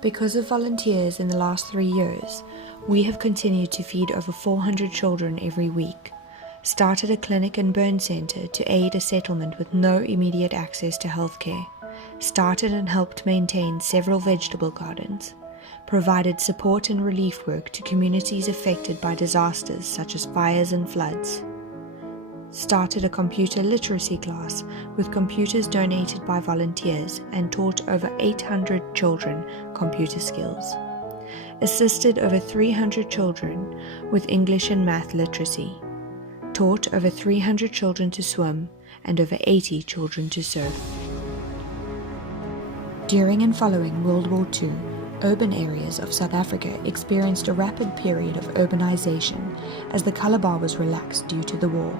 Because of volunteers in the last 3 years, we have continued to feed over 400 children every week, started a clinic and burn center to aid a settlement with no immediate access to healthcare, started and helped maintain several vegetable gardens, provided support and relief work to communities affected by disasters such as fires and floods, started a computer literacy class with computers donated by volunteers and taught over 800 children computer skills, assisted over 300 children with English and math literacy, taught over 300 children to swim and over 80 children to surf. During and following World War II, urban areas of South Africa experienced a rapid period of urbanization as the colour bar was relaxed due to the war.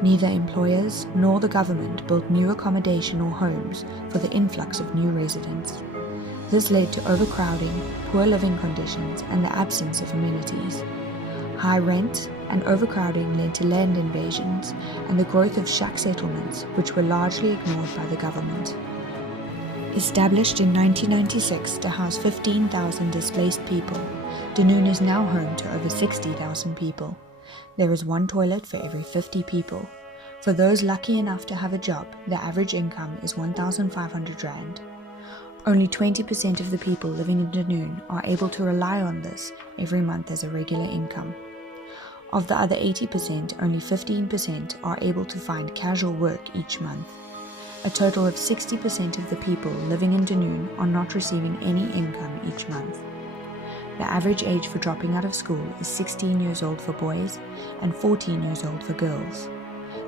Neither employers nor the government built new accommodation or homes for the influx of new residents. This led to overcrowding, poor living conditions, and the absence of amenities. High rent and overcrowding led to land invasions and the growth of shack settlements, which were largely ignored by the government. Established in 1996 to house 15,000 displaced people, Dunoon is now home to over 60,000 people. There is one toilet for every 50 people. For those lucky enough to have a job, the average income is 1,500 Rand. Only 20% of the people living in Dunoon are able to rely on this every month as a regular income. Of the other 80%, only 15% are able to find casual work each month. A total of 60% of the people living in Dunoon are not receiving any income each month. The average age for dropping out of school is 16 years old for boys and 14 years old for girls.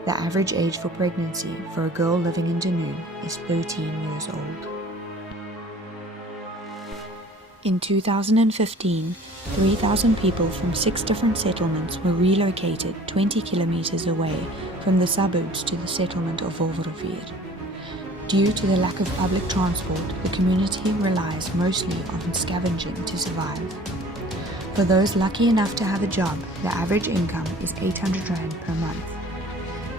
The average age for pregnancy for a girl living in Dunoon is 13 years old. In 2015, 3,000 people from 6 different settlements were relocated 20 kilometers away from the suburbs to the settlement of Wolverrivier. Due to the lack of public transport, the community relies mostly on scavenging to survive. For those lucky enough to have a job, the average income is 800 Rand per month.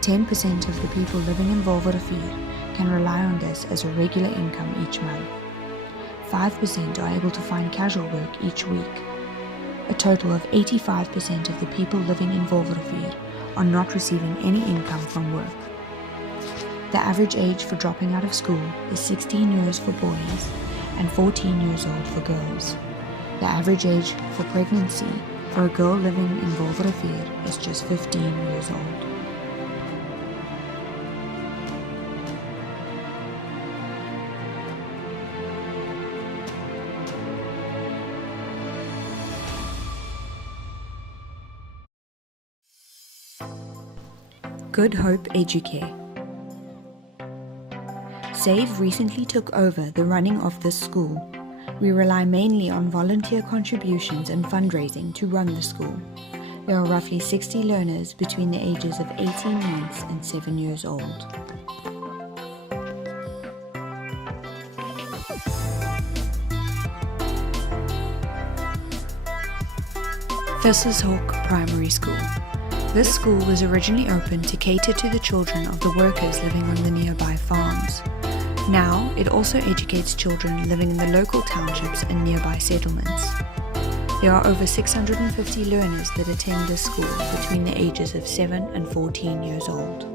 10% of the people living in Wolverrivier can rely on this as a regular income each month. 5% are able to find casual work each week. A total of 85% of the people living in Wolverrivier are not receiving any income from work. The average age for dropping out of school is 16 years for boys and 14 years old for girls. The average age for pregnancy for a girl living in Wolverrivier is just 15 years old. Good Hope Educare. SAVE recently took over the running of this school. We rely mainly on volunteer contributions and fundraising to run the school. There are roughly 60 learners between the ages of 18 months and 7 years old. Vissershawk Primary School. This school was originally opened to cater to the children of the workers living on the nearby farms. Now, it also educates children living in the local townships and nearby settlements. There are over 650 learners that attend this school between the ages of 7 and 14 years old.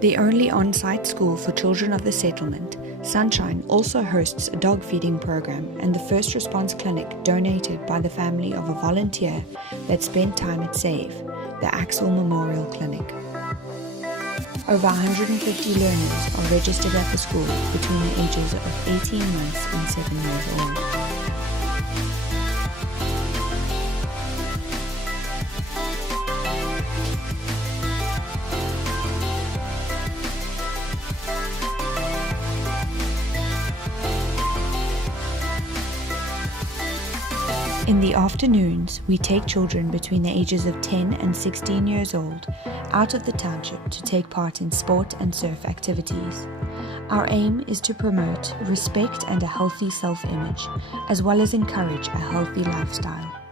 The only on-site school for children of the settlement, Sunshine also hosts a dog feeding program and the first response clinic donated by the family of a volunteer that spent time at SAVE, the Axel Memorial Clinic. Over 150 learners are registered at the school between the ages of 18 months and 7 years old. In the afternoons, we take children between the ages of 10 and 16 years old out of the township to take part in sport and surf activities. Our aim is to promote respect and a healthy self-image, as well as encourage a healthy lifestyle.